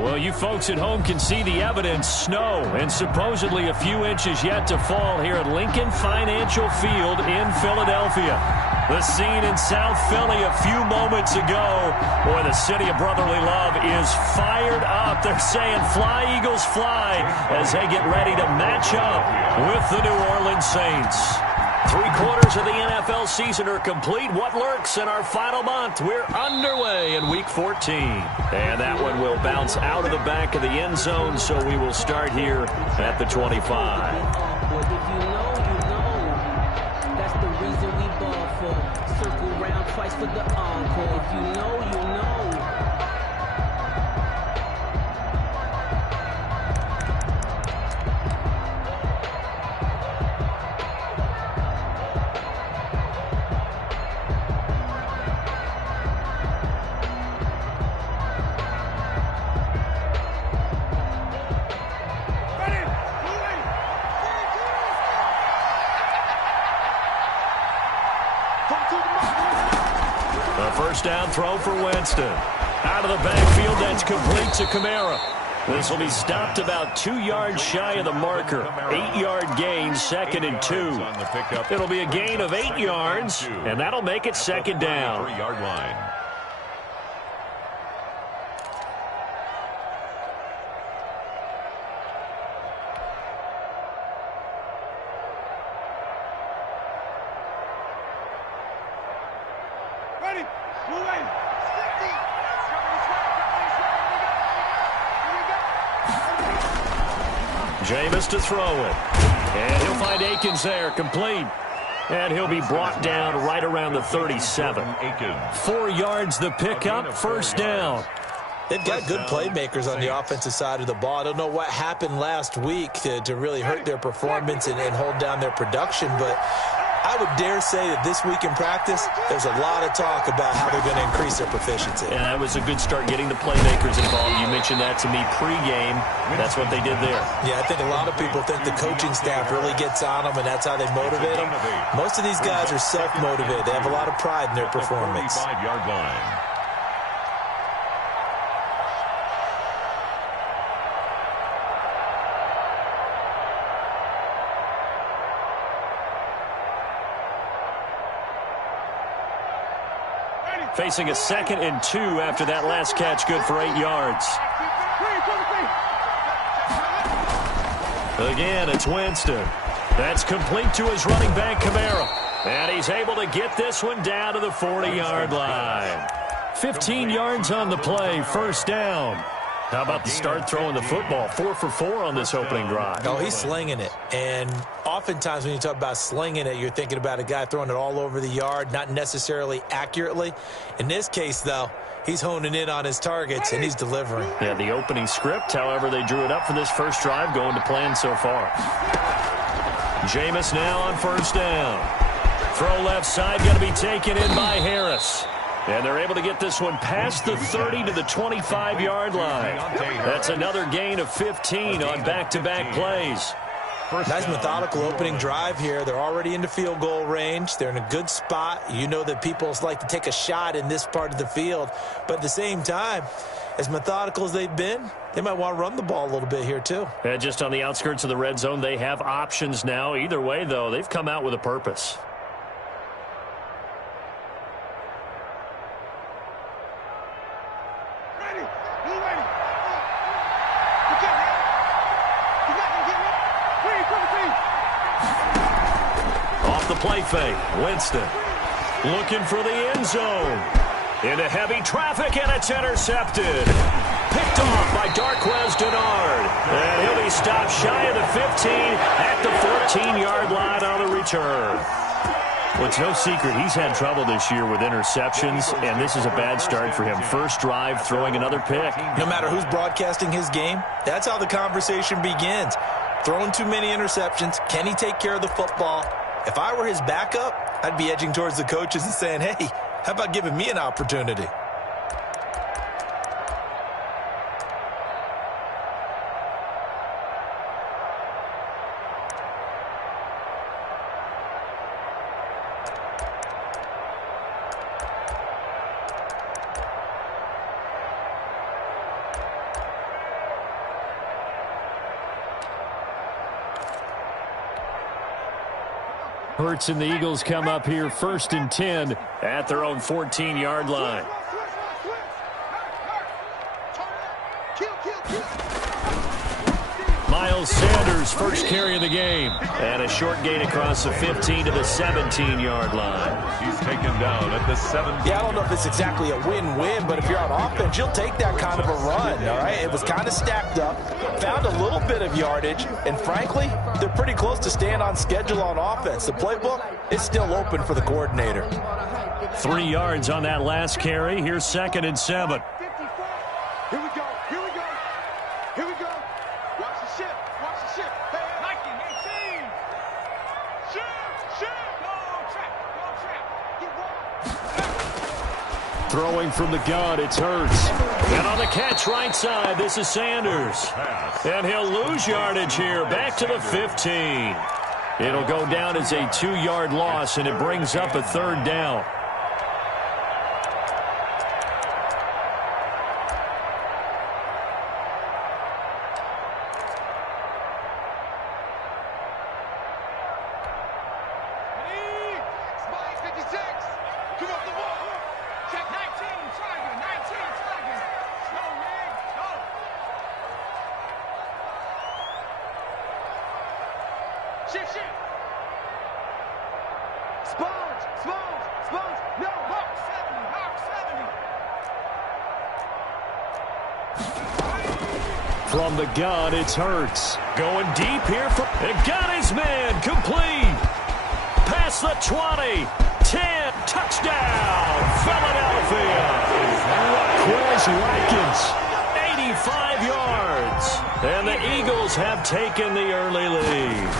Well, you folks at home can see the evidence. Snow and supposedly a few inches yet to fall here at Lincoln Financial Field in Philadelphia. The scene in South Philly a few moments ago. Boy, the city of brotherly love is fired up. They're saying fly, Eagles, fly, as they get ready to match up with the New Orleans Saints. 3/4 of the NFL season are complete. What lurks in our final month? We're underway in Week 14. And that one will bounce out of the back of the end zone, so we will start here at the 25. That's the reason we ball for. Circle round twice for the encore. If you know, you know. A first down throw for Winston. Out of the backfield, that's complete to Kamara. This will be stopped about 2 yards shy of the marker. 8-yard gain, 2nd and 2. It'll be a gain of 8 yards, and that'll make it 2nd down. 3-yard line. Jameis to throw it. And he'll find Akins there, complete. And he'll be brought down right around the 37. 4 yards the pickup, first down. They've got good playmakers on the offensive side of the ball. I don't know what happened last week to really hurt their performance and hold down their production, but I would dare say that this week in practice, there's a lot of talk about how they're going to increase their proficiency. And that was a good start getting the playmakers involved. You mentioned that to me pregame. That's what they did there. Yeah, I think a lot of people think the coaching staff really gets on them, and that's how they motivate them. Most of these guys are self-motivated. They have a lot of pride in their performance. 5-yard line. Facing a 2nd and 2 after that last catch, good for 8 yards. Again, it's Winston. That's complete to his running back, Kamara. And he's able to get this one down to the 40-yard line. 15 yards on the play, first down. How about the start throwing the football? 4 for 4 on this opening drive. Oh, he's slinging it. And oftentimes when you talk about slinging it, you're thinking about a guy throwing it all over the yard, not necessarily accurately. In this case, though, he's honing in on his targets, and he's delivering. Yeah, the opening script, however, they drew it up for this first drive, going to plan so far. Jameis now on first down. Throw left side, going to be taken in by Harris. And they're able to get this one past the 30 to the 25-yard line. That's another gain of 15 on back-to-back plays. Nice methodical opening drive here. They're already into field goal range. They're in a good spot. You know that people like to take a shot in this part of the field. But at the same time, as methodical as they've been, they might want to run the ball a little bit here too. And just on the outskirts of the red zone, they have options now. Either way, though, they've come out with a purpose. Play fake. Winston looking for the end zone. Into heavy traffic, and it's intercepted. Picked off by Darquez Denard. And he'll be stopped shy of the 15 at the 14-yard line on the return. Well, it's no secret he's had trouble this year with interceptions, and this is a bad start for him. First drive, throwing another pick. No matter who's broadcasting his game, that's how the conversation begins. Throwing too many interceptions. Can he take care of the football? If I were his backup, I'd be edging towards the coaches and saying, hey, how about giving me an opportunity? Hurts and the Eagles come up here 1st and 10 at their own 14-yard line. Miles Sanders, first carry of the game. And a short gain across the 15 to the 17-yard line. He's taken down at the 7. Yeah, I don't know if it's exactly a win-win, but if you're on offense, you'll take that kind of a run, all right? It was kind of stacked up, found a little bit of yardage, and frankly, they're pretty close to staying on schedule on offense. The playbook is still open for the coordinator. 3 yards on that last carry. Here's 2nd and 7. Here we go. Here we go. Here we go. Watch the ship. Watch the ship. Hey, 19, 18. Ship. Go track. Get one. Throwing from the gun, it's Hurts. And on the catch right side, this is Sanders. And he'll lose yardage here, back to the 15. It'll go down as a 2-yard loss, and it brings up a 3rd down. From the gun, it's Hurts. Going deep here. And got his man. Complete. Past the 20. 10. Touchdown. Philadelphia. Quez Watkins. 85 yards. And the Eagles have taken the early lead.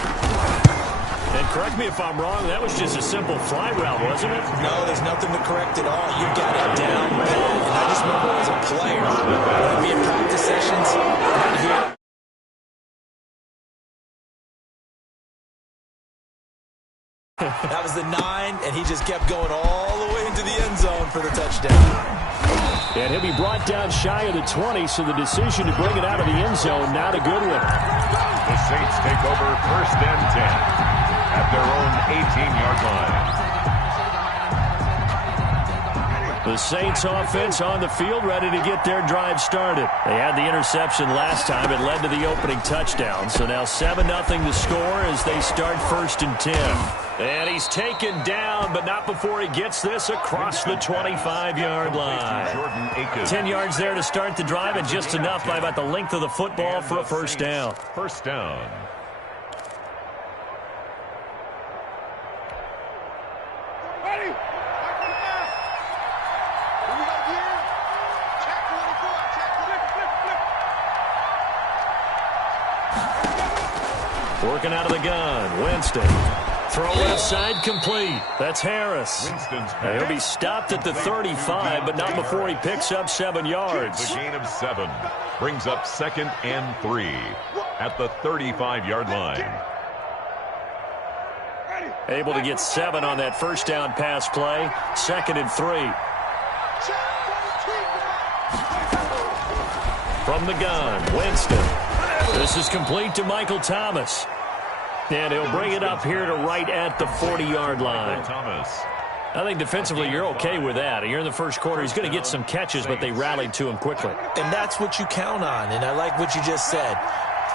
And correct me if I'm wrong, that was just a simple fly route, wasn't it? No, there's nothing to correct at all. You got it down pat. And I just remember as a player, when I'd be in practice sessions, I'd hear that was the 9, and he just kept going all the way into the end zone for the touchdown. And he'll be brought down shy of the 20, so the decision to bring it out of the end zone, not a good one. The Saints take over 1st and 10 at their own 18-yard line. The Saints offense on the field, ready to get their drive started. They had the interception last time. It led to the opening touchdown. So now 7-0 to score as they start 1st and 10. And he's taken down, but not before he gets this across the 25-yard line. 10 yards there to start the drive, and just enough by about the length of the football for a 1st down. 1st down. Working out of the gun, Winston. Throw left side complete. That's Harris. He'll be stopped at the 35, but not before he picks up 7 yards. A gain of 7 brings up 2nd and 3 at the 35-yard line. Able to get 7 on that 1st down pass play. 2nd and 3. From the gun, Winston. This is complete to Michael Thomas. And he'll bring it up here to right at the 40-yard line. I think defensively you're okay with that. You're in the 1st quarter. He's going to get some catches, but they rallied to him quickly. And that's what you count on, and I like what you just said.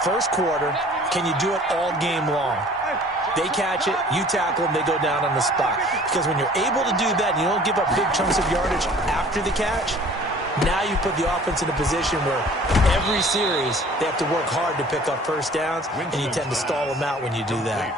1st quarter, can you do it all game long? They catch it, you tackle them, they go down on the spot. Because when you're able to do that and you don't give up big chunks of yardage after the catch, now you put the offense in a position where every series they have to work hard to pick up 1st downs, and you tend to stall them out when you do that.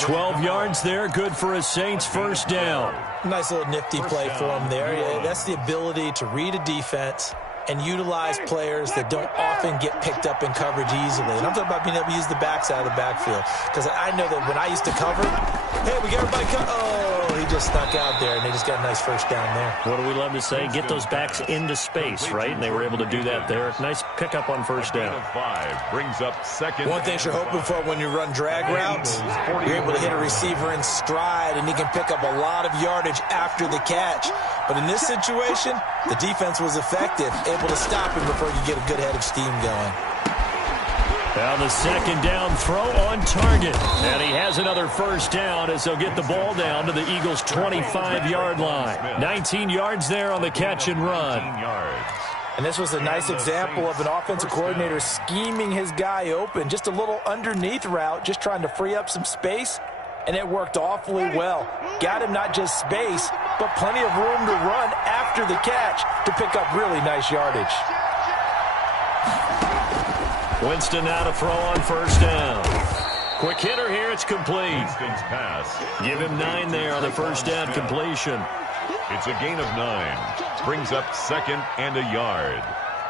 12 yards there, good for a Saints 1st down. Nice little nifty play for him there. Yeah, that's the ability to read a defense and utilize players that don't often get picked up in coverage easily. And I'm talking about being able to use the backside of the backfield. Because I know that when I used to cover, hey, we got everybody oh, he just snuck out there, and they just got a nice 1st down there. What do we love to say? Get those backs into space, right? And they were able to do that there. Nice pickup on 1st down. 5 brings up 2nd. One thing you're hoping for when you run drag routes, you're able to hit a receiver in stride, and he can pick up a lot of yardage after the catch. But in this situation, the defense was effective, able to stop him before you get a good head of steam going. Now the second down throw on target. And he has another first down as they'll get the ball down to the Eagles' 25-yard line. 19 yards there on the catch and run. And this was a nice example of an offensive coordinator scheming his guy open. Just a little underneath route, just trying to free up some space. And it worked awfully well. Got him not just space, but plenty of room to run after the catch to pick up really nice yardage. Winston now to throw on first down. Quick hitter here, it's complete. Winston's pass. Give him 9 there on the first down completion. It's a gain of 9. Brings up second and a yard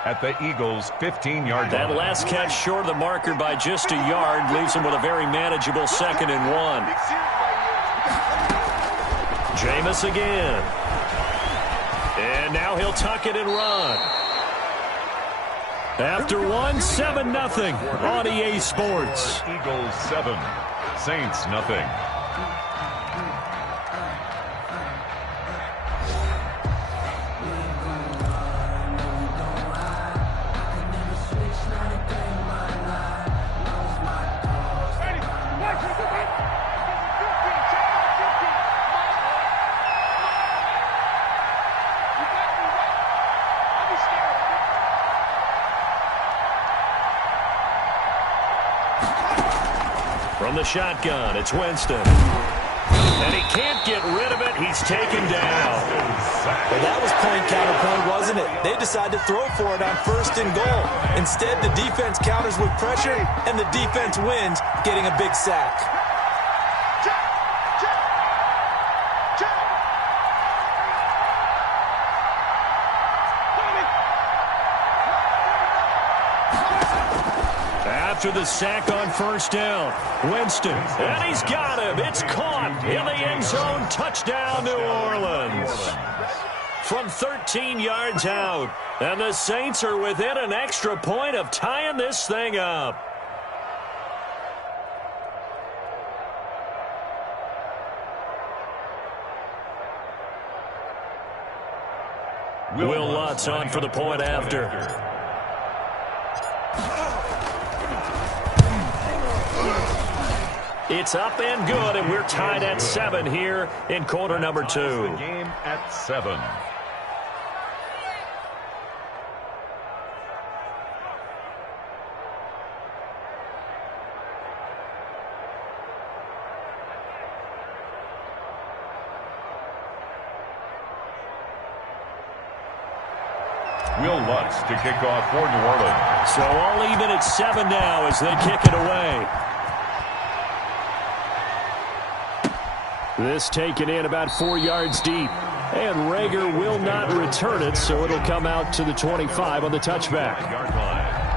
at the Eagles' 15-yard line. That last catch short of the marker by just a yard leaves him with a very manageable 2nd and 1. Jameis again. And now he'll tuck it and run. After 1, 7-0 on EA Sports. Eagles 7, Saints nothing. From the shotgun, it's Winston. And he can't get rid of it. He's taken down. Well, that was point counterpoint, wasn't it? They decided to throw for it on 1st and goal. Instead, the defense counters with pressure, and the defense wins, getting a big sack. After the sack on first down, Winston, and he's got him. It's caught in the end zone. Touchdown, New Orleans. From 13 yards out, and the Saints are within an extra point of tying this thing up. Will Lutz on for the point after. It's up and good, and we're tied at 7 here in quarter number 2. The game at 7. Will Lutz to kick off for New Orleans. So all even at 7 now as they kick it away. This taken in about 4 yards deep. And Rager will not return it, so it'll come out to the 25 on the touchback. Yard line.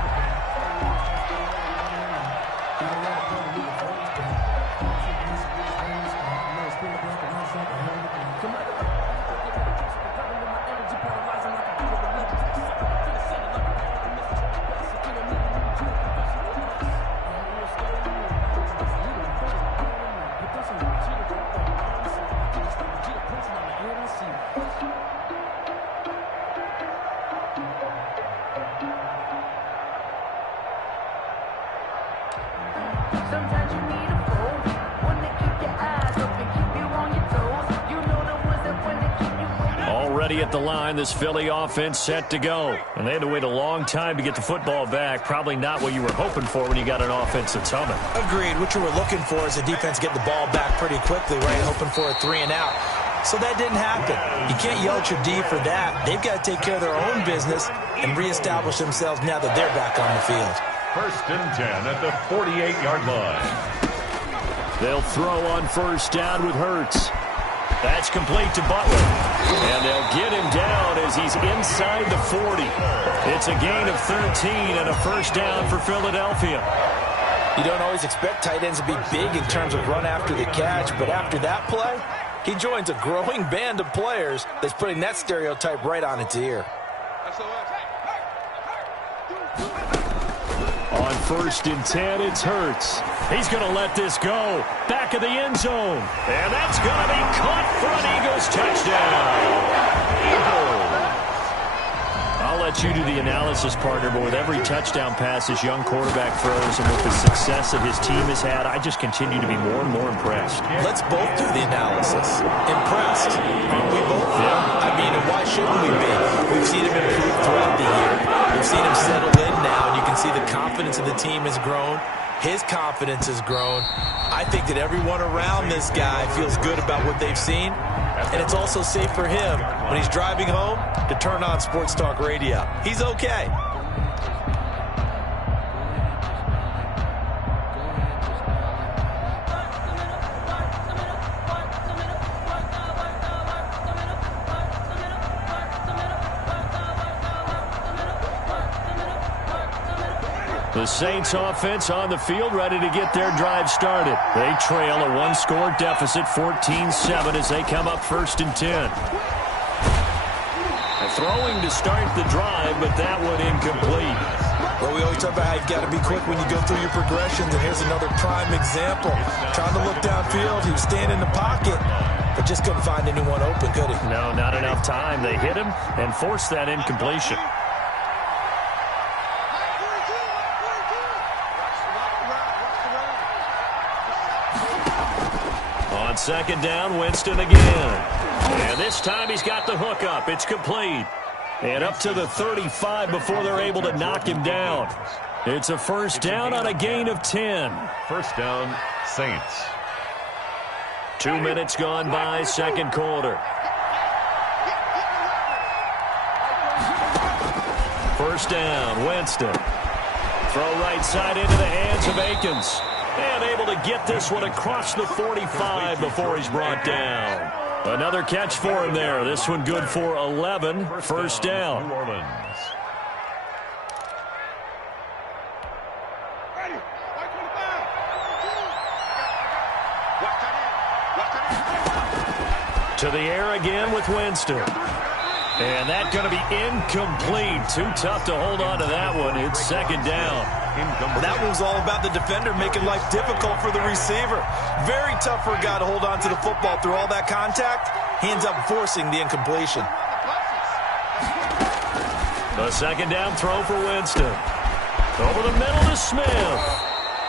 Already at the line, this Philly offense set to go. And they had to wait a long time to get the football back. Probably not what you were hoping for when you got an offense that's humming. Agreed. What you were looking for is the defense getting the ball back pretty quickly, right? Hoping for a 3 and out. So that didn't happen. You can't yell at your D for that. They've got to take care of their own business and reestablish themselves now that they're back on the field. 1st and 10 at the 48-yard line. They'll throw on first down with Hurts. That's complete to Butler. And they'll get him down as he's inside the 40. It's a gain of 13 and a first down for Philadelphia. You don't always expect tight ends to be big in terms of run after the catch, but after that play, he joins a growing band of players that's putting that stereotype right on its ear. On 1st and 10, it's Hurts. He's going to let this go. Back of the end zone. And that's going to be caught for an Eagles touchdown. Eagles. I'll let you do the analysis, partner, but with every touchdown pass his young quarterback throws and with the success that his team has had, I just continue to be more and more impressed. Let's both do the analysis. Impressed. Aren't we both? Yeah. I mean, why shouldn't we be? We've seen him improve throughout the year. We've seen him settle in now, and you can see the confidence of the team has grown. His confidence has grown. I think that everyone around this guy feels good about what they've seen. And it's also safe for him when he's driving home to turn on Sports Talk Radio. He's okay. The Saints offense on the field, ready to get their drive started. They trail a one-score deficit, 14-7, as they come up 1st and 10. Throwing to start the drive, but that one incomplete. Well, we always talk about how you've got to be quick when you go through your progressions, and here's another prime example. Trying to look downfield, he was standing in the pocket, but just couldn't find anyone open, could he? No, not enough time. They hit him and forced that incompletion. On 2nd down, Winston again. And this time he's got the hook up. It's complete. And up to the 35 before they're able to knock him down. It's a 1st down on a gain of 10. 1st down, Saints. 2 minutes gone by, 2nd quarter. 1st down, Winston. Throw right side into the hands of Akins. And able to get this one across the 45 before he's brought down. Another catch for him there. This one good for 11. 1st down. New Orleans. To the air again with Winston. And that's going to be incomplete. Too tough to hold on to that one. It's 2nd down. Well, that one was all about the defender making life difficult for the receiver. Very tough for a guy to hold on to the football through all that contact. He ends up forcing the incompletion. The 2nd down throw for Winston. Over the middle to Smith.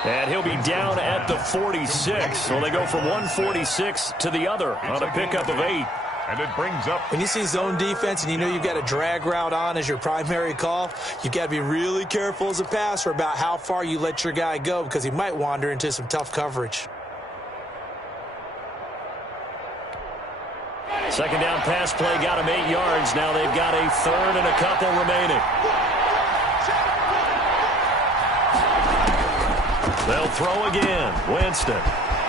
And he'll be down at the 46. So they go from 146 to the other on a pickup of 8. And it brings up. When you see zone defense and you know you've got a drag route on as your primary call, you've got to be really careful as a passer about how far you let your guy go because he might wander into some tough coverage. 2nd down pass play got him 8 yards. Now they've got a 3rd and a couple remaining. They'll throw again. Winston.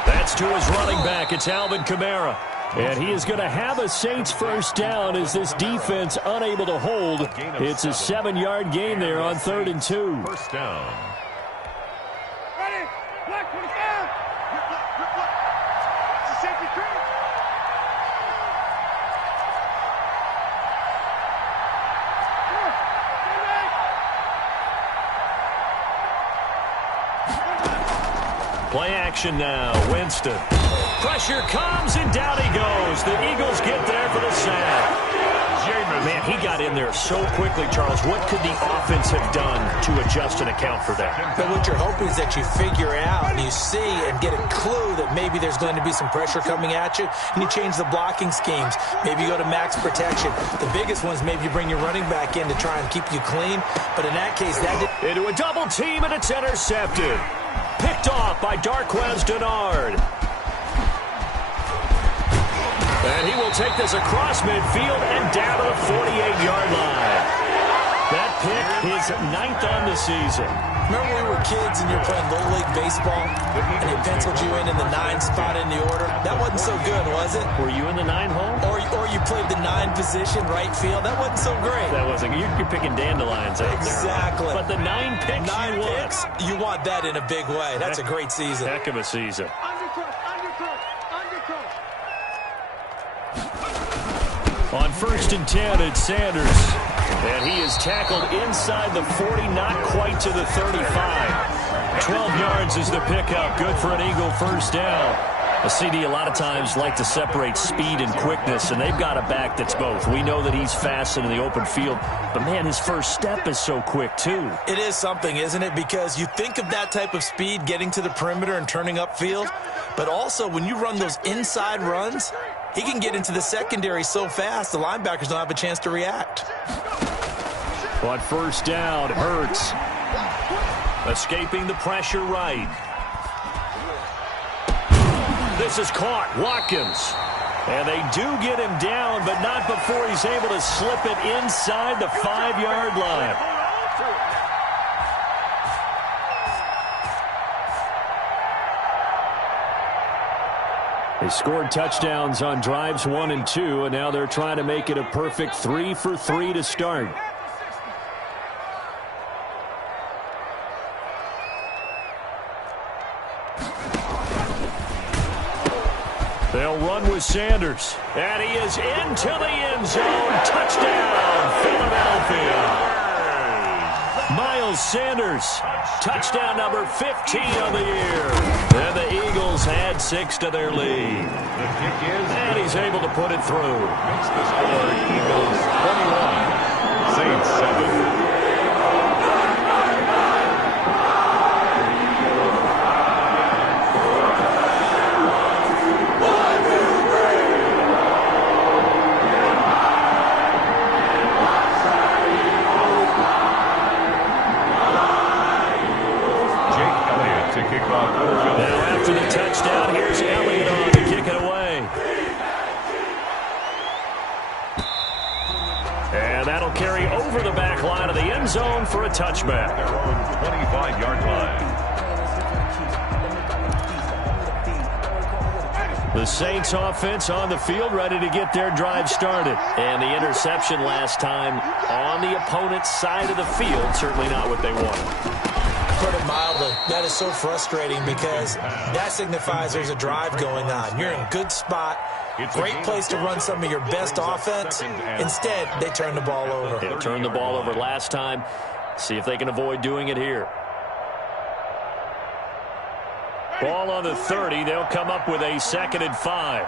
That's to his running back. It's Alvin Kamara. And he is going to have a Saints 1st down as this defense unable to hold. It's a 7-yard gain there on 3rd and 2. 1st down. Ready? Black 25. It's a safety crew. Play action now. Winston. Pressure comes, and down he goes. The Eagles get there for the sack. Man, he got in there so quickly, Charles. What could the offense have done to adjust and account for that? But what you're hoping is that you figure out and you see and get a clue that maybe there's going to be some pressure coming at you, and you change the blocking schemes. Maybe you go to max protection. The biggest one is maybe you bring your running back in to try and keep you clean. But in that case, that into a double team, and it's intercepted. Picked off by Darquez Denard. And he will take this across midfield and down to the 48-yard line. That pick is 9th on the season. Remember when we were kids and you were playing Little League Baseball and they penciled you in the 9 spot in the order? That wasn't so good, was it? Were you in the 9 hole? Or you played the 9 position, right field? That wasn't so great. That wasn't. You're picking dandelions out exactly. There. But the 9 picks 9 picks, you want that in a big way. That's a great season. Heck of a season. On 1st and 10, it's Sanders. And he is tackled inside the 40, not quite to the 35. 12 yards is the pickup. Good for an Eagle 1st down. A CD a lot of times like to separate speed and quickness, and they've got a back that's both. We know that he's fast in the open field, but, man, his first step is so quick, too. It is something, isn't it? Because you think of that type of speed getting to the perimeter and turning upfield, but also when you run those inside runs, he can get into the secondary so fast the linebackers don't have a chance to react. On first down, Hurts. Escaping the pressure right. This is caught. Watkins. And they do get him down, but not before he's able to slip it inside the 5-yard line. They scored touchdowns on drives 1 and 2, and now they're trying to make it a perfect 3 for 3 to start. They'll run with Sanders. And he is into the end zone. Touchdown, Philadelphia. Miles Sanders, touchdown number 15 of the year. And the Eagles add 6 to their lead. The kick is, and he's able to put it through. Makes the score Eagles 21, Saints 7. Now after the touchdown, here's Elliott on to kick it away. And that'll carry over the back line of the end zone for a touchback. Their own 25-yard line. The Saints offense on the field, ready to get their drive started. And the interception last time on the opponent's side of the field, certainly not what they wanted. Put it mildly, that is so frustrating because that signifies there's a drive going on. You're in a good spot, great place to run some of your best offense. Instead, they turn the ball over. They turned the ball over last time. See if they can avoid doing it here. Ball on the 30. They'll come up with a 2nd and 5.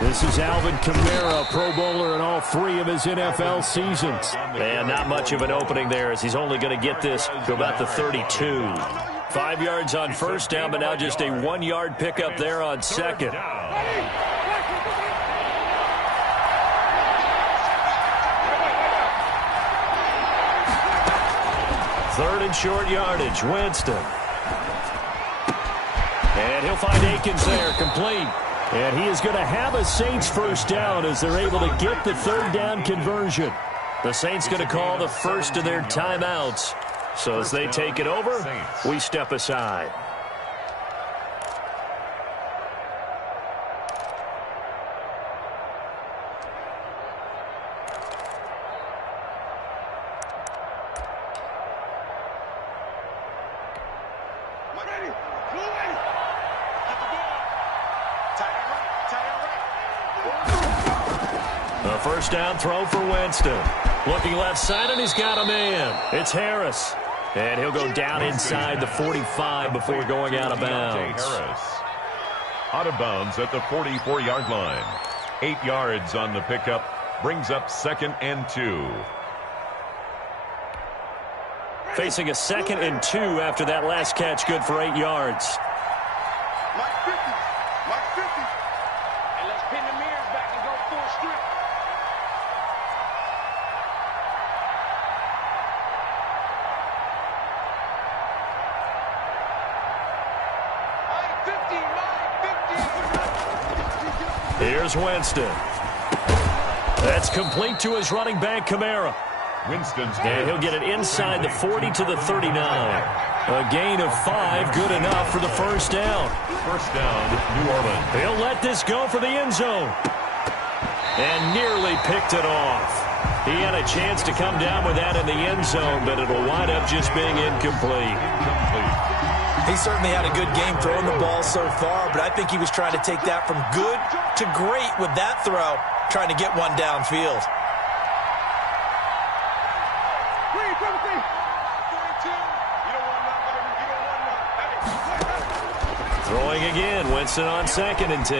This is Alvin Kamara, Pro Bowler in all 3 of his NFL seasons. And not much of an opening there as he's only going to get this to about the 32. 5 yards on first down, but now just a 1-yard pickup there on second. 3rd and short yardage, Winston. And he'll find Akins there, complete. And he is going to have a Saints first down as they're able to get the 3rd down conversion. The Saints going to call the first of their timeouts. So as they take it over, we step aside. The first down throw for Winston. Looking left side, and he's got a man. It's Harris. And he'll go down inside the 45 before going out of bounds. Harris. Out of bounds at the 44-yard line. 8 yards on the pickup. Brings up 2nd and 2. Facing a 2nd and 2 after that last catch, good for 8 yards. Mark 50. Mark 50. And let's pin the mirrors back and go full strip. Here's Winston. That's complete to his running back, Kamara. Winston's and he'll get it inside the 40 to the 39. A gain of 5, good enough for the first down. First down, New Orleans. He'll let this go for the end zone. And nearly picked it off. He had a chance to come down with that in the end zone, but it'll wind up just being incomplete. He certainly had a good game throwing the ball so far, but I think he was trying to take that from good to great with that throw, trying to get one downfield. Throwing again, Winston on 2nd and 10.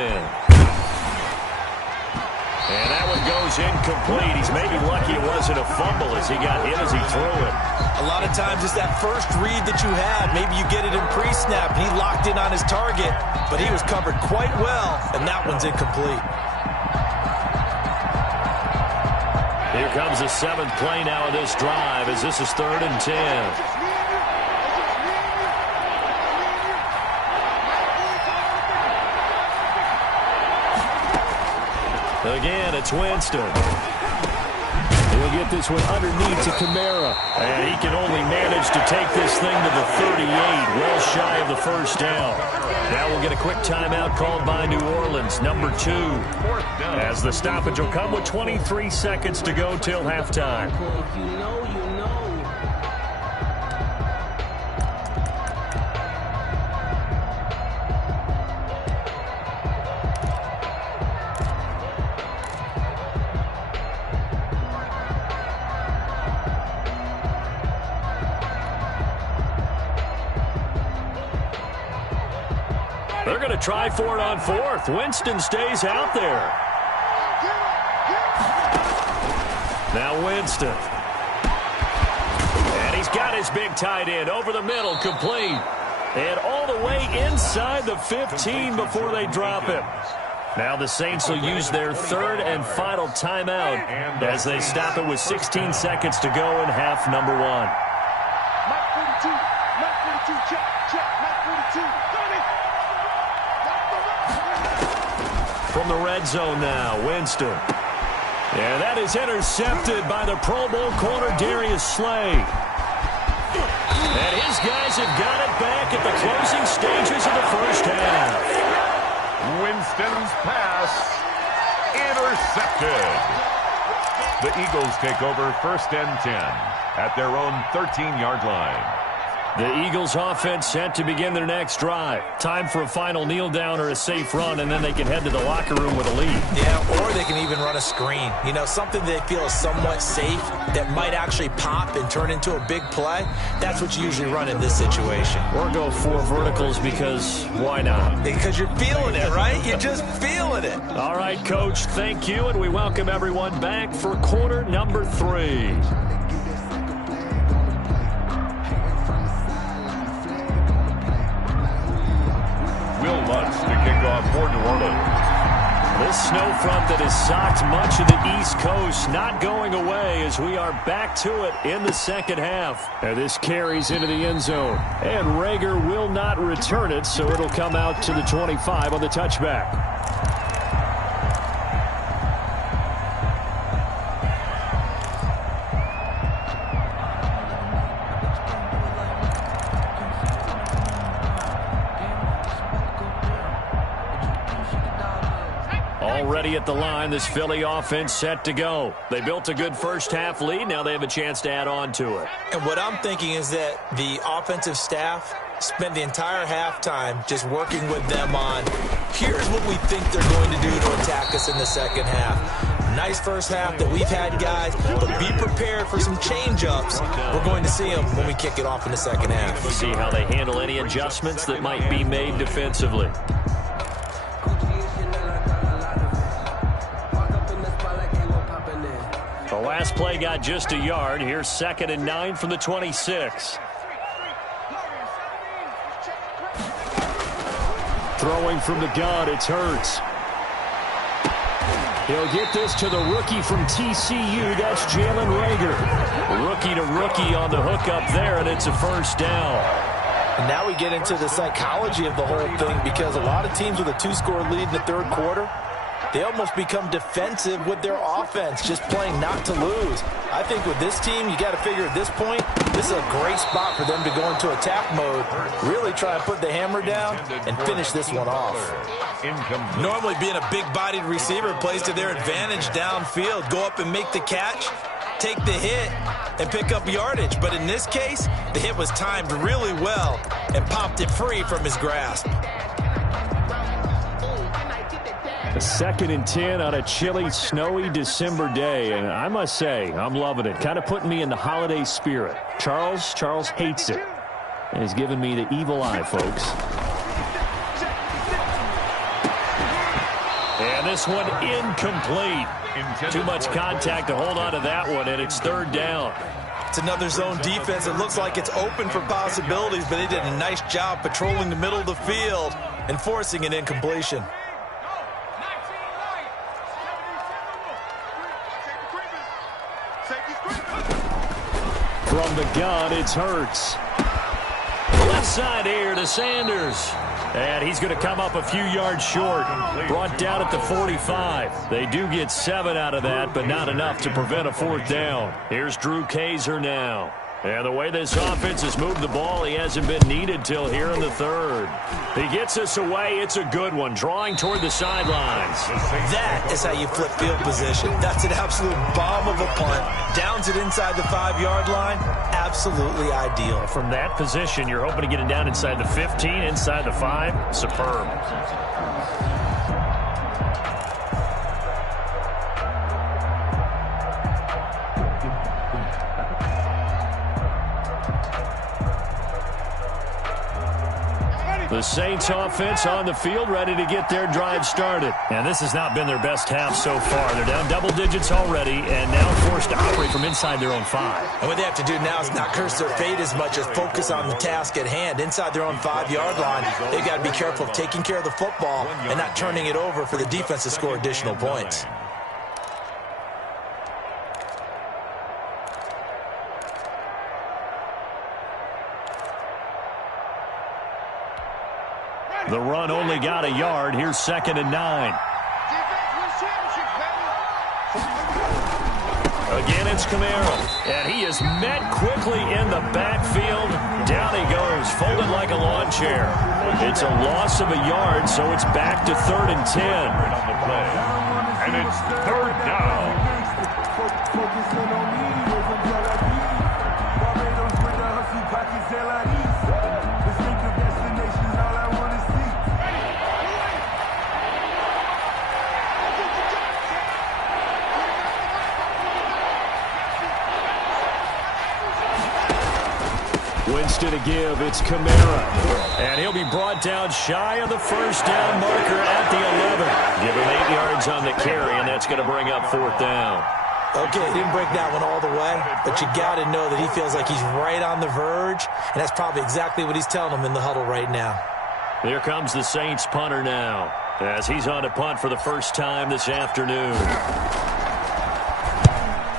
And that one goes incomplete. He's maybe lucky it wasn't a fumble as he got hit as he threw it. A lot of times it's that first read that you had. Maybe you get it in pre-snap, and he locked in on his target, but he was covered quite well, and that one's incomplete. Here comes the 7th play now of this drive as this is 3rd and 10. Again, it's Winston. He'll get this one underneath to Kamara. And he can only manage to take this thing to the 38, well shy of the first down. Now we'll get a quick timeout called by New Orleans, number 2. As the stoppage will come with 23 seconds to go till halftime. If you know, you know. They're going to try for it on 4th. Winston stays out there. Now Winston. And he's got his big tight end over the middle, complete. And all the way inside the 15 before they drop him. Now the Saints will use their 3rd and final timeout as they stop it with 16 seconds to go in half number 1. Mike 42, Mike 42, check, Mike 42, From the red zone now, Winston. And that is intercepted by the Pro Bowl corner Darius Slay. And his guys have got it back at the closing stages of the first half. Winston's pass intercepted. The Eagles take over 1st and 10 at their own 13-yard line. The Eagles offense set to begin their next drive. Time for a final kneel down or a safe run, and then they can head to the locker room with a lead. Yeah, or they can even run a screen. You know, something they feel is somewhat safe that might actually pop and turn into a big play. That's what you usually run in this situation. Or go 4 verticals because why not? Because you're feeling it, right? You're just feeling it. All right, Coach, thank you, and we welcome everyone back for quarter number 3. To kick off for New Orleans. This snow front that has socked much of the East Coast not going away as we are back to it in the second half. And this carries into the end zone. And Rager will not return it, so it'll come out to the 25 on the touchback. Already at the line, this Philly offense set to go. They built a good first half lead. Now they have a chance to add on to it. And what I'm thinking is that the offensive staff spent the entire halftime just working with them on, here's what we think they're going to do to attack us in the second half. Nice first half that we've had, guys, but be prepared for some change-ups. We're going to see them when we kick it off in the second half. We'll see how they handle any adjustments that might be made defensively. The last play got just a yard. Here's 2nd and 9 from the 26. Throwing from the gun, it's Hurts. He'll get this to the rookie from TCU. That's Jalen Rager. Rookie to rookie on the hook up there, and it's a first down. And now we get into the psychology of the whole thing, because a lot of teams with a 2-score lead in the third quarter, they almost become defensive with their offense, just playing not to lose. I think with this team, you got to figure at this point, this is a great spot for them to go into attack mode, really try and put the hammer down and finish this one off. Normally being a big-bodied receiver plays to their advantage downfield. Go up and make the catch, take the hit, and pick up yardage. But in this case, the hit was timed really well and popped it free from his grasp. A 2nd and 10 on a chilly, snowy December day, and I must say, I'm loving it. Kind of putting me in the holiday spirit. Charles hates it, and he's giving me the evil eye, folks. this one incomplete. Too much contact to hold on to that one, and it's third down. It's another zone defense. It looks like it's open for possibilities, but they did a nice job patrolling the middle of the field and forcing an incompletion. From the gun, it's Hurts. Left side here to Sanders. And he's going to come up a few yards short. Brought down at the 45. They do get 7 out of that, but not enough to prevent a fourth down. Here's Drew Kaiser now. And the way this offense has moved the ball, he hasn't been needed till here in the third. He gets us away. It's a good one, drawing toward the sidelines. That is how you flip field position. That's an absolute bomb of a punt. Downs it inside the 5-yard line. Absolutely ideal. From that position, you're hoping to get it down inside the 15, inside the 5. Superb. The Saints offense on the field, ready to get their drive started. And this has not been their best half so far. They're down double digits already and now forced to operate from inside their own 5. And what they have to do now is not curse their fate as much as focus on the task at hand. Inside their own 5-yard line, they've got to be careful of taking care of the football and not turning it over for the defense to score additional points. The run only got a yard. Here's 2nd and 9. Again, it's Kamara. And he is met quickly in the backfield. Down he goes, folded like a lawn chair. It's a loss of a yard, so it's back to 3rd and 10. And it's 3rd down. Winston to give. It's Kamara. And he'll be brought down shy of the first down marker at the 11. Give him 8 yards on the carry, and that's going to bring up 4th down. Okay, he didn't break that one all the way, but you got to know that he feels like he's right on the verge, and that's probably exactly what he's telling him in the huddle right now. Here comes the Saints punter now, as he's on to punt for the first time this afternoon.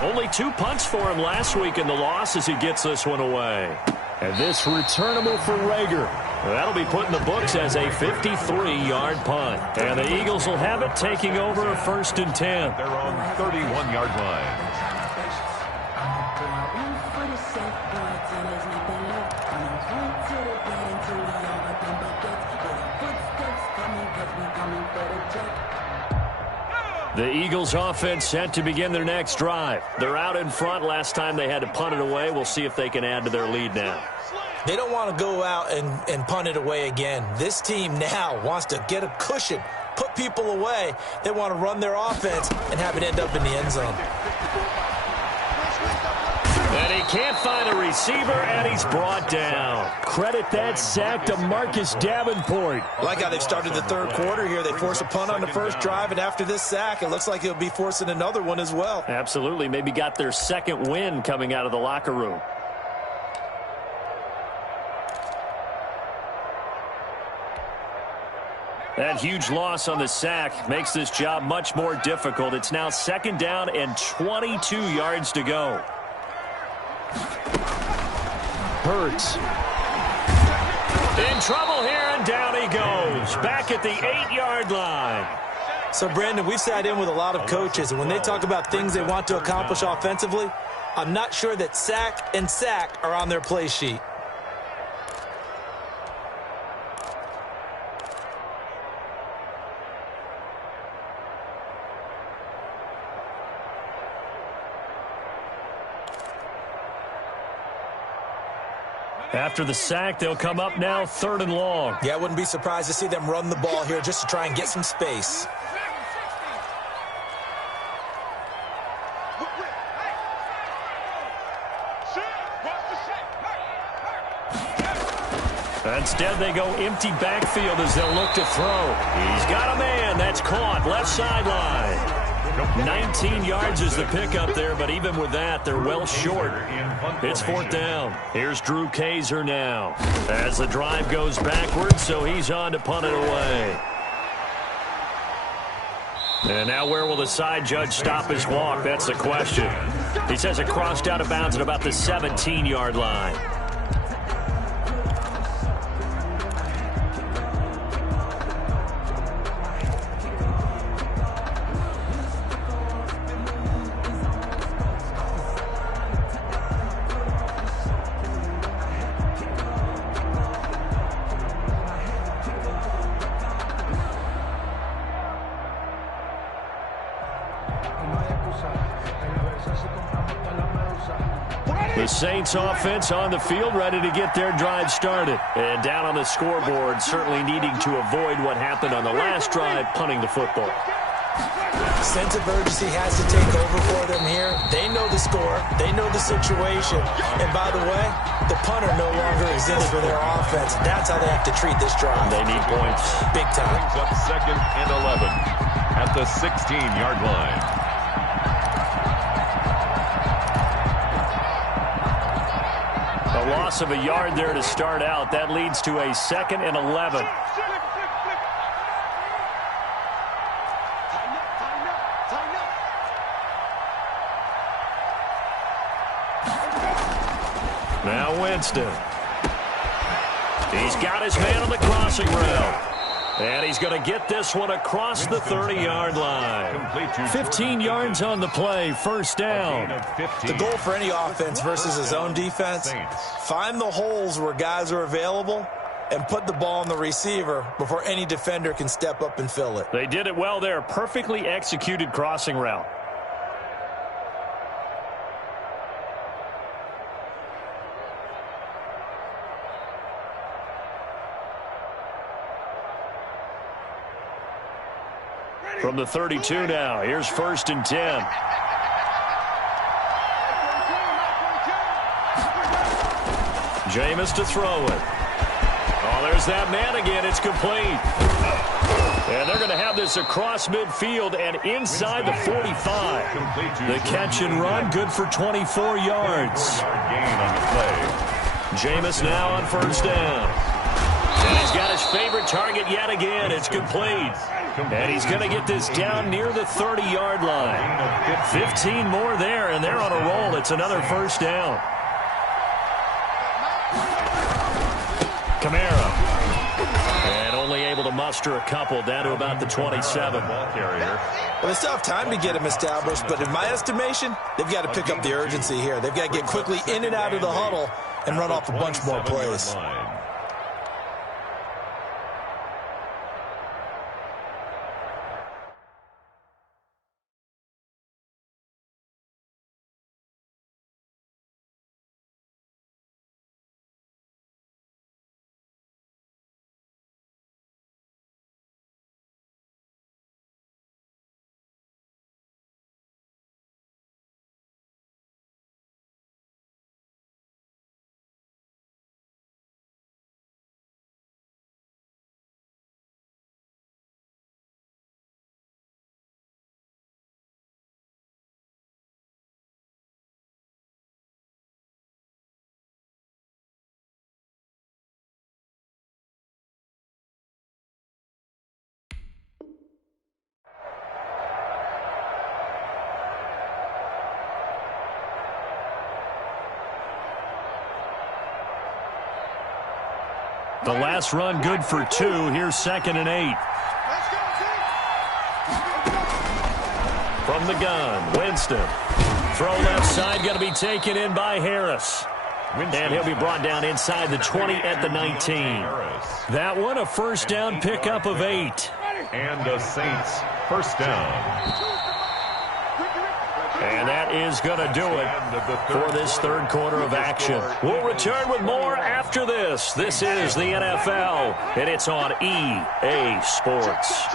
Only 2 punts for him last week in the loss as he gets this one away. And this returnable for Rager. That'll be put in the books as a 53-yard punt. And the Eagles will have it, taking over a 1st and 10. They're on 31-yard line. The Eagles offense set to begin their next drive. They're out in front. Last time they had to punt it away. We'll see if they can add to their lead now. They don't want to go out and punt it away again. This team now wants to get a cushion, put people away. They want to run their offense and have it end up in the end zone. And he can't find a receiver, and he's brought down. Credit that sack to Marcus Davenport. I like how they've started the third quarter here. They force a punt on the first drive, and after this sack, it looks like he'll be forcing another one as well. Absolutely. Maybe got their second win coming out of the locker room. That huge loss on the sack makes this job much more difficult. It's now 2nd down and 22 yards to go. Hurts. In trouble here, and down he goes. Back at the 8-yard line. So, Brandon, we've sat in with a lot of coaches, and when they talk about things they want to accomplish offensively, I'm not sure that sack and sack are on their play sheet. After the sack, they'll come up now 3rd and long. Yeah, I wouldn't be surprised to see them run the ball here just to try and get some space. Instead, they go empty backfield as they'll look to throw. He's got a man. That's caught. Left sideline. 19 yards is the pickup there, but even with that, they're well short. It's 4th down. Here's Drew Kaiser now as the drive goes backwards, so he's on to punt it away. And now where will the side judge stop his walk? That's the question. He says it crossed out of bounds at about the 17-yard line. The Saints offense on the field, ready to get their drive started. And down on the scoreboard, certainly needing to avoid what happened on the last drive, punting the football. Sense of urgency has to take over for them here. They know the score. They know the situation. And by the way, the punter no longer exists for their offense. That's how they have to treat this drive. They need points. Big time. Brings up 2nd and 11 at the 16-yard line. A loss of a yard there to start out. That leads to a 2nd and 11. Now Winston. He's got his man on the crossing route. And he's going to get this one across the 30-yard line. 15 yards on the play, 1st down. The goal for any offense versus his own defense, find the holes where guys are available and put the ball on the receiver before any defender can step up and fill it. They did it well there. Perfectly executed crossing route. From the 32 now, here's 1st and 10. Jameis to throw it. Oh, there's that man again. It's complete. And they're going to have this across midfield and inside the 45. The catch and run, good for 24 yards. Jameis now on 1st down. And he's got his favorite target yet again. It's complete. And he's going to get this down near the 30-yard line. 15 more there, and they're on a roll. It's another 1st down. Kamara. And only able to muster a couple down to about the 27. Well, they still have time to get him established, but in my estimation, they've got to pick up the urgency here. They've got to get quickly in and out of the huddle and run off a bunch more plays. The last run good for 2. Here's 2nd and 8. From the gun, Winston. Throw left side, going to be taken in by Harris. And he'll be brought down inside the 20 at the 19. That one, a 1st down pickup of 8. And the Saints 1st down. And that is going to do it for this 3rd quarter of action. We'll return with more after this. This is the NFL, and it's on EA Sports.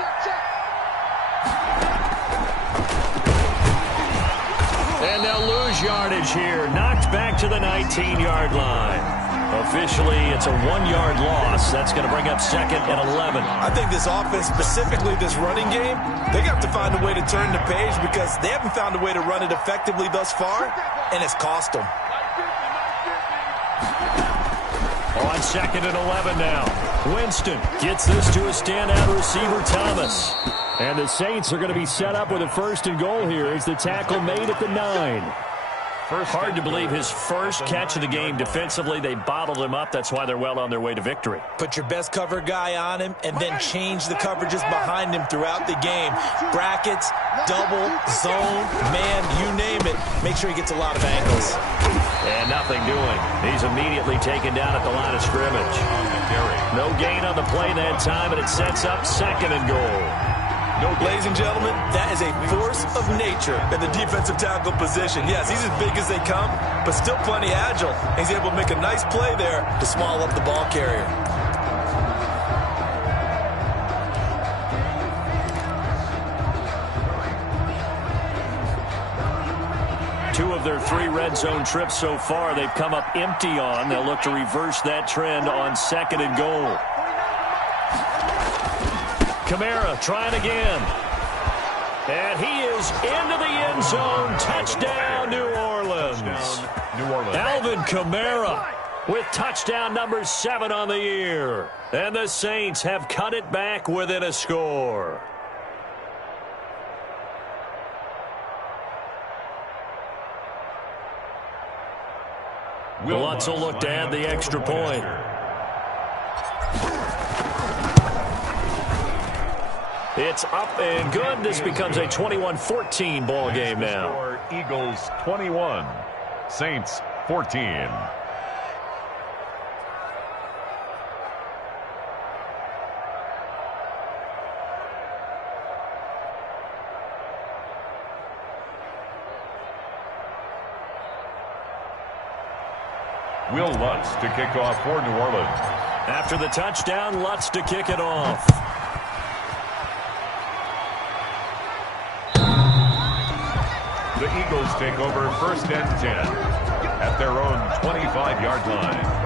And they'll lose yardage here. Knocked back to the 19-yard line. Officially, it's a 1-yard loss. That's going to bring up 2nd and 11. I think this offense, specifically this running game, they have to find a way to turn the page because they haven't found a way to run it effectively thus far, and it's cost them. On 2nd and 11 now. Winston gets this to a standout receiver, Thomas. And the Saints are going to be set up with a 1st and goal here as the tackle made at the 9. Hard to believe his first catch of the game. Defensively, they bottled him up. That's why they're well on their way to victory. Put your best cover guy on him and then change the coverages behind him throughout the game. Brackets, double, zone, man, you name it. Make sure he gets a lot of angles. And nothing doing. He's immediately taken down at the line of scrimmage. No gain on the play that time, and it sets up 2nd and goal. Ladies and gentlemen, that is a force of nature in the defensive tackle position. Yes, he's as big as they come, but still plenty agile. He's able to make a nice play there to small up the ball carrier. Two of their 3 red zone trips so far, they've come up empty on. They'll look to reverse that trend on 2nd and goal. Kamara trying again. And he is into the end zone. Touchdown, New Orleans. Alvin Kamara with touchdown number 7 on the year. And the Saints have cut it back within a score. Lutz will look to add the extra point. It's up and good. This becomes a 21-14 ball game now. Eagles 21, Saints 14. Will Lutz to kick off for New Orleans. After the touchdown, Lutz to kick it off. The Eagles take over 1st and 10 at their own 25-yard line.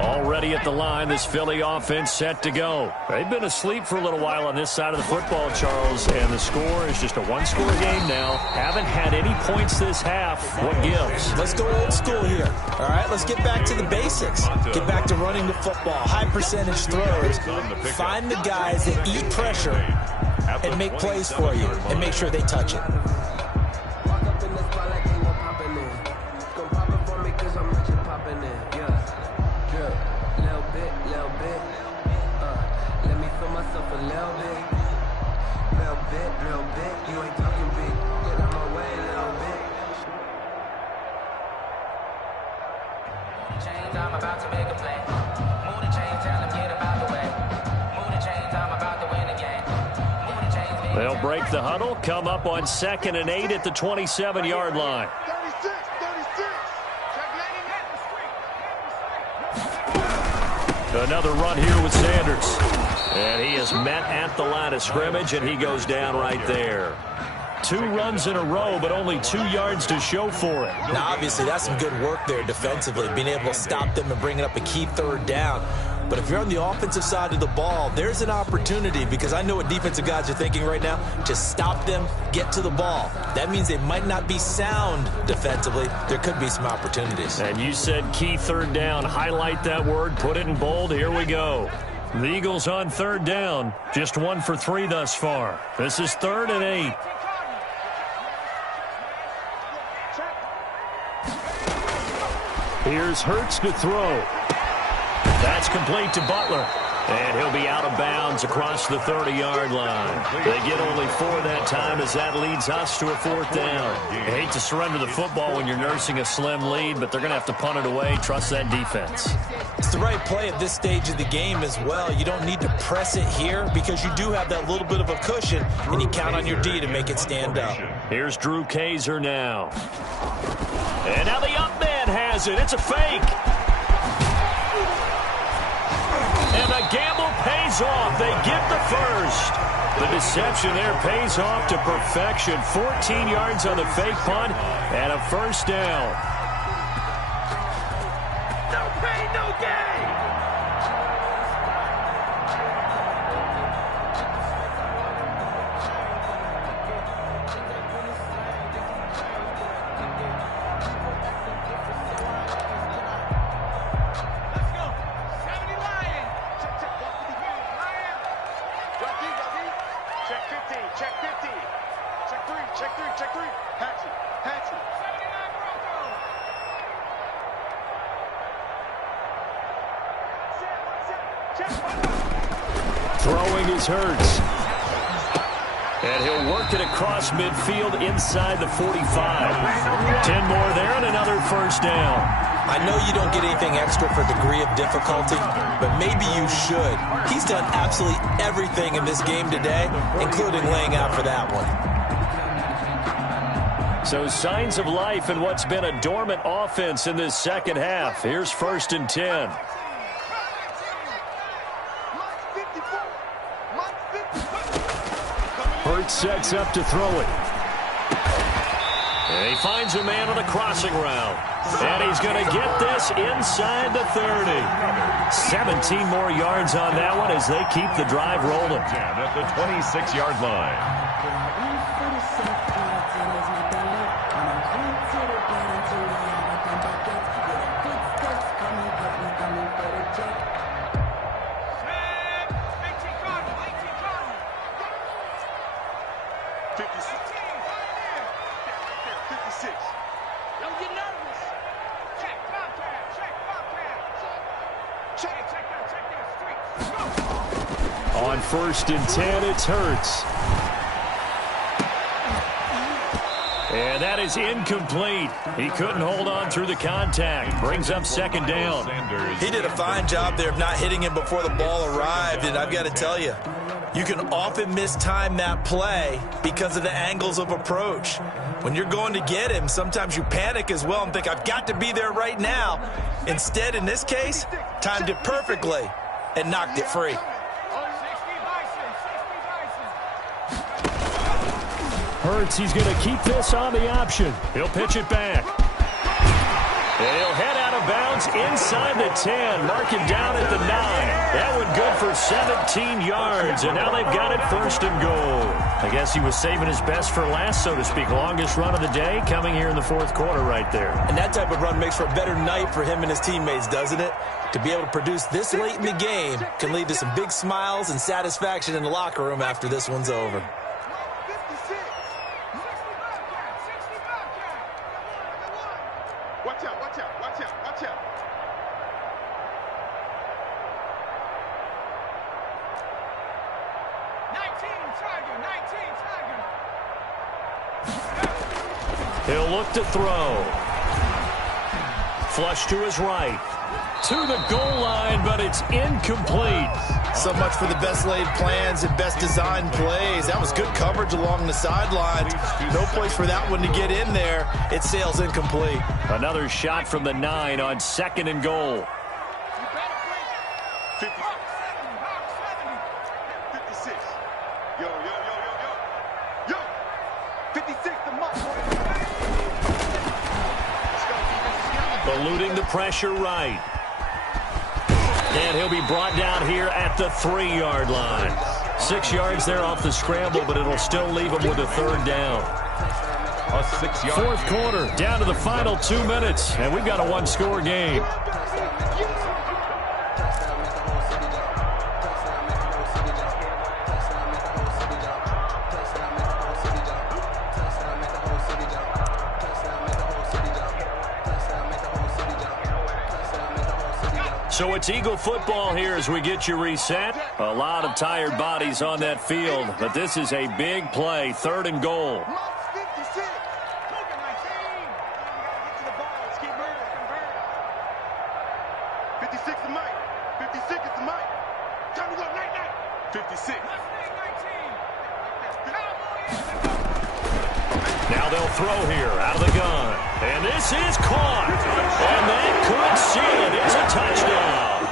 Already at the line, this Philly offense set to go. They've been asleep for a little while on this side of the football, Charles, and the score is just a 1-score game now. Haven't had any points this half. What gives? Let's go old school here. All right, let's get back to the basics. Get back to running the football, high percentage throws. Find the guys that eat pressure and make plays for you and make sure they touch it. They'll break the huddle, come up on 2nd and 8 at the 27-yard line. 36. Another run here with Sanders. And he is met at the line of scrimmage, and he goes down right there. 2 runs in a row, but only 2 yards to show for it. Now, obviously, that's some good work there defensively, being able to stop them and bringing up a key 3rd down. But if you're on the offensive side of the ball, there's an opportunity, because I know what defensive guys are thinking right now, to stop them, get to the ball. That means they might not be sound defensively. There could be some opportunities. And you said key 3rd down. Highlight that word, put it in bold. Here we go. The Eagles on 3rd down, just 1 for 3 thus far. This is 3rd and 8. Here's Hurts to throw. That's complete to Butler. And he'll be out of bounds across the 30-yard line. They get only 4 that time as that leads us to a 4th down. You hate to surrender the football when you're nursing a slim lead, but they're going to have to punt it away. Trust that defense. It's the right play at this stage of the game as well. You don't need to press it here because you do have that little bit of a cushion, and you count on your D to make it stand up. Here's Drew Kaiser now. And now the up man has it. It's a fake. And the gamble pays off. They get the first. The deception there pays off to perfection. 14 yards on the fake punt and a 1st down. No pain, no gain. Throwing is Hurts. And he'll work it across midfield inside the 45. 10 more there and another 1st down. I know you don't get anything extra for degree of difficulty, but maybe you should. He's done absolutely everything in this game today, including laying out for that one. So signs of life in what's been a dormant offense in this second half. Here's 1st and 10. Hurts sets up to throw it. And he finds a man on a crossing route. And he's going to get this inside the 30. 17 more yards on that one as they keep the drive rolling. At the 26-yard line. On 1st and 10, it's Hurts. And that is incomplete. He couldn't hold on through the contact. Brings up 2nd down. He did a fine job there of not hitting him before the ball arrived, and I've got to tell you, you can often mistime that play because of the angles of approach. When you're going to get him, sometimes you panic as well and think, I've got to be there right now. Instead, in this case, timed it perfectly and knocked it free. Hurts, he's going to keep this on the option. He'll pitch it back. And he'll head out of bounds inside the 10, marking down at the 9. That one good for 17 yards, and now they've got it 1st and goal. I guess he was saving his best for last, so to speak. Longest run of the day coming here in the 4th quarter right there. And that type of run makes for a better night for him and his teammates, doesn't it? To be able to produce this late in the game can lead to some big smiles and satisfaction in the locker room after this one's over. Watch out, watch out, watch out, watch out. He'll look to throw. Flush to his right. To the goal line, but it's incomplete. So much for the best laid plans and best designed plays. That was good coverage along the sidelines. No place for that one to get in there. It sails incomplete. Another shot from the 9 on 2nd and goal. 56. Yo, yo, yo, yo, yo. Yo. 56 the mark. Eluding the pressure right. And he'll be brought down here at the 3-yard line. 6 yards there off the scramble, but it'll still leave him with a 3rd down. A 6-yard 4th quarter, down to the final 2 minutes, and we've got a 1-score game. So it's Eagle football here as we get you reset. A lot of tired bodies on that field, but this is a big play, 3rd and goal. 56 is Mike. 56 is the Mike. Time to go, night. 56. Now they'll throw here out of the gun. And this is caught. And that could seal it. It's a touchdown.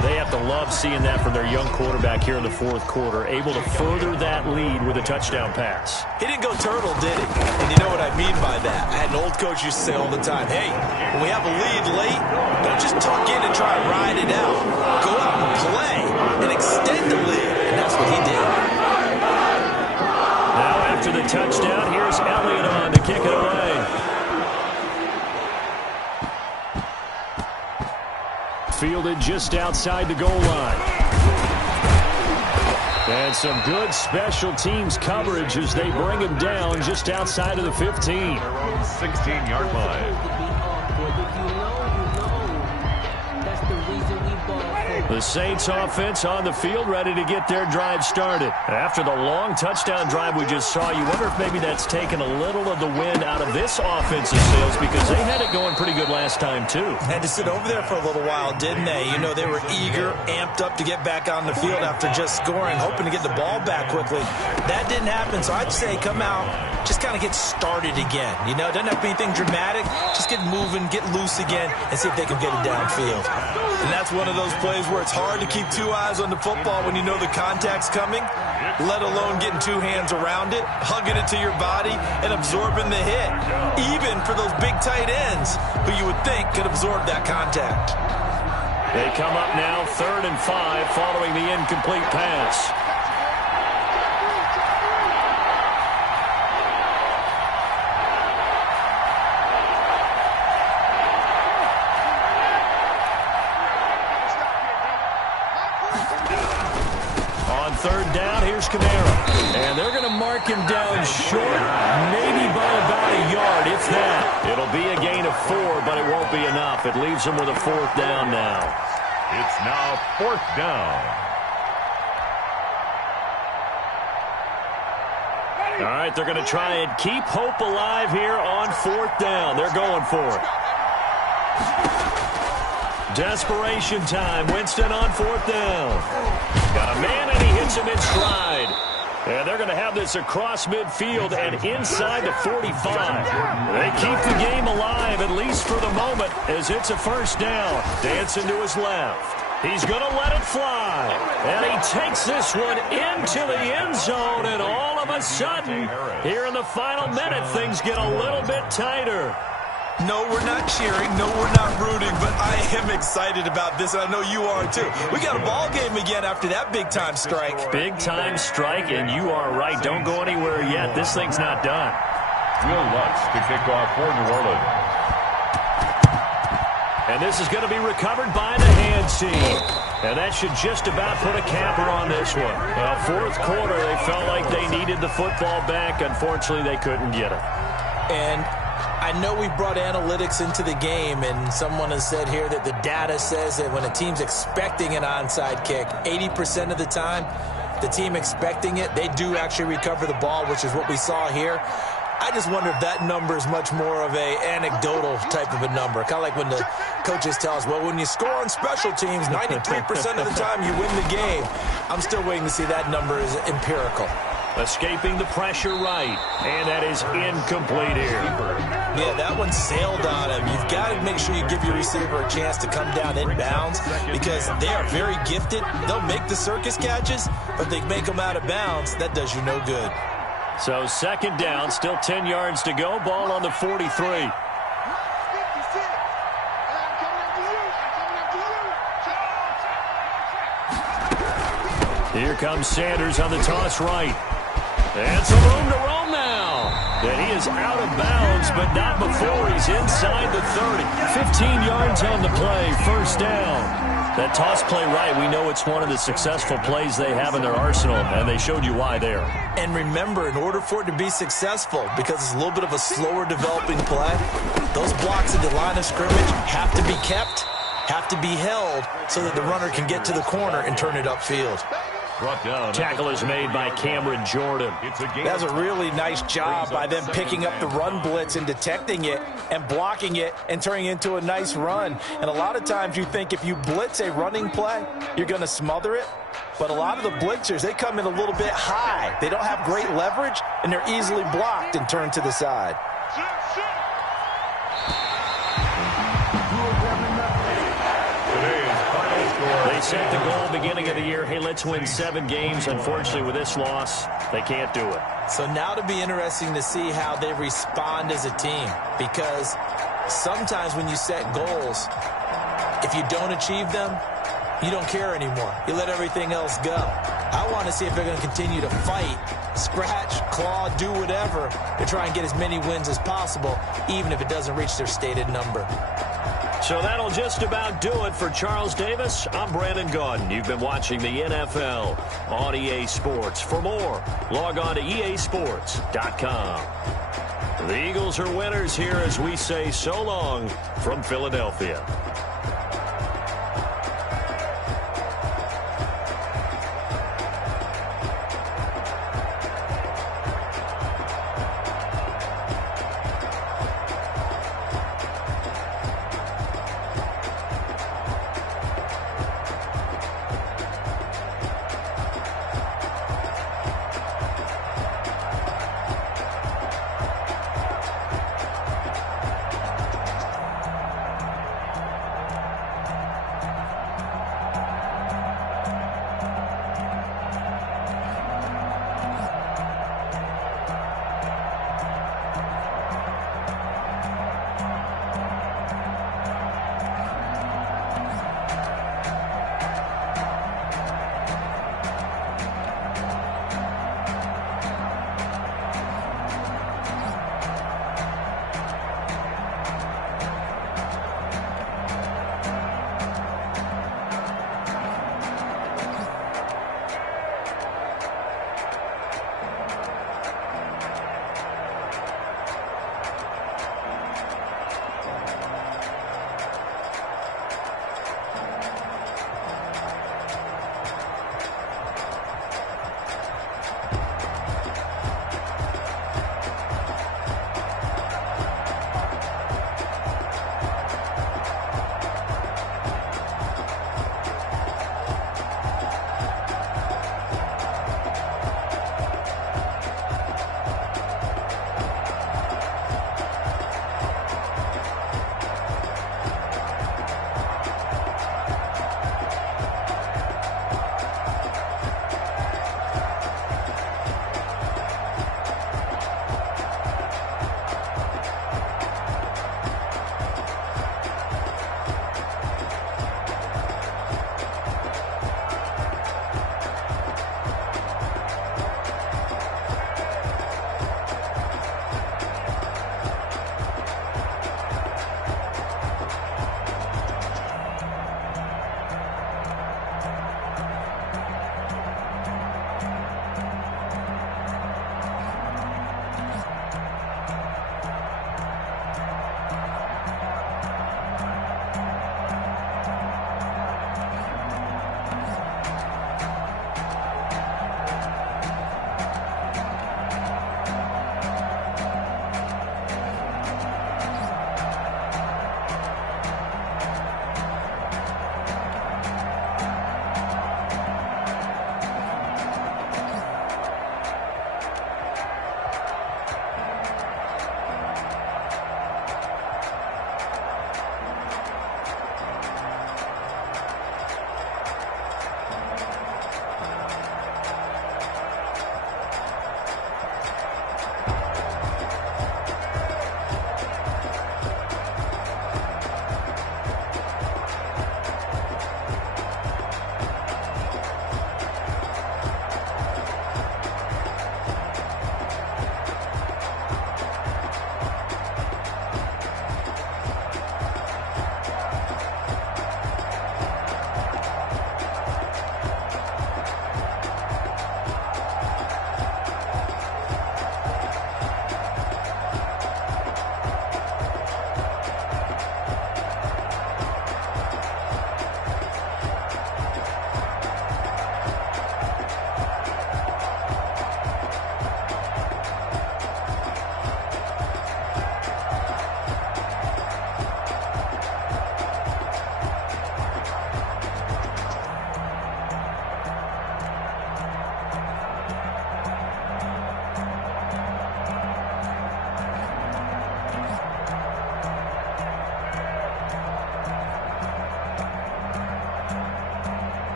They have to love seeing that from their young quarterback here in the 4th quarter, able to further that lead with a touchdown pass. He didn't go turtle, did he? And you know what I mean by that. I had an old coach used to say all the time, hey, when we have a lead late, don't just tuck in and try to ride it out. Go out and play and extend the lead. And that's what he did. Now after the touchdown, here's Elliott on to kick it away. Fielded just outside the goal line. And some good special teams coverage as they bring him down just outside of the 15. 16-yard line. The Saints offense on the field, ready to get their drive started. After the long touchdown drive we just saw, you wonder if maybe that's taken a little of the wind out of this offensive sails, because they had it going pretty good last time too. Had to sit over there for a little while, didn't they? You know, they were eager, amped up to get back on the field after just scoring, hoping to get the ball back quickly. That didn't happen, so I'd say come out, just kind of get started again. You know, it doesn't have to be anything dramatic. Just get moving, get loose again, and see if they can get it downfield. And that's one of those plays where it's hard to keep 2 eyes on the football when you know the contact's coming, let alone getting 2 hands around it, hugging it to your body, and absorbing the hit. Even for those big tight ends who you would think could absorb that contact. They come up now 3rd and 5 following the incomplete pass. On 3rd down, here's Kamara. And they're going to mark him down short, maybe by about a yard, if that. It'll be a gain of 4, but it won't be enough. It leaves them with a 4th down now. It's now 4th down. All right, they're going to try and keep hope alive here on 4th down. They're going for it. Desperation time. Winston on 4th down. Got a man, and he hits him in stride. And they're going to have this across midfield and inside the 45. They keep the game alive, at least for the moment, as it's a 1st down. Dancing to his left. He's going to let it fly. And he takes this one into the end zone, and all of a sudden, here in the final minute, things get a little bit tighter. No, we're not cheering. No, we're not rooting. But I am excited about this, and I know you are too. We got a ball game again after that big-time strike. Big-time strike, and you are right. Don't go anywhere yet. This thing's not done. Will Lutz to kick off for New Orleans. And this is going to be recovered by the hands team. And that should just about put a capper on this one. 4th quarter, they felt like they needed the football back. Unfortunately, they couldn't get it. And I know we brought analytics into the game, and someone has said here that the data says that when a team's expecting an onside kick, 80% of the time, the team expecting it, they do actually recover the ball, which is what we saw here. I just wonder if that number is much more of a anecdotal type of a number. Kind of like when the coaches tell us, well, when you score on special teams, 93% of the time you win the game. I'm still waiting to see that number is empirical. Escaping the pressure right, and that is incomplete here. Yeah, that one sailed on him. You've got to make sure you give your receiver a chance to come down inbounds because they are very gifted. They'll make the circus catches, but they make them out of bounds. That does you no good. So 2nd down, still 10 yards to go. Ball on the 43. Here comes Sanders on the toss right. And some room to roam now. that he is out of bounds, but not before he's inside the 30. 15 yards on the play, first down. That toss play right, we know it's one of the successful plays they have in their arsenal, and they showed you why there. And remember, in order for it to be successful, because it's a little bit of a slower developing play, those blocks at the line of scrimmage have to be kept, have to be held, so that the runner can get to the corner and turn it upfield. Tackle is made by Cameron Jordan. That's a really nice job by them picking up the run blitz and detecting it and blocking it and turning it into a nice run. And a lot of times you think if you blitz a running play, you're going to smother it. But a lot of the blitzers, they come in a little bit high. They don't have great leverage, and they're easily blocked and turned to the side. They set the goal beginning of the year. Hey, let's win 7 games. Unfortunately, with this loss, they can't do it. So now to be interesting to see how they respond as a team, because sometimes when you set goals, if you don't achieve them, you don't care anymore. You let everything else go. I want to see if they're going to continue to fight, scratch, claw, do whatever to try and get as many wins as possible, even if it doesn't reach their stated number. So that'll just about do it for Charles Davis. I'm Brandon Gaudin. You've been watching the NFL on EA Sports. For more, log on to easports.com. The Eagles are winners here as we say so long from Philadelphia.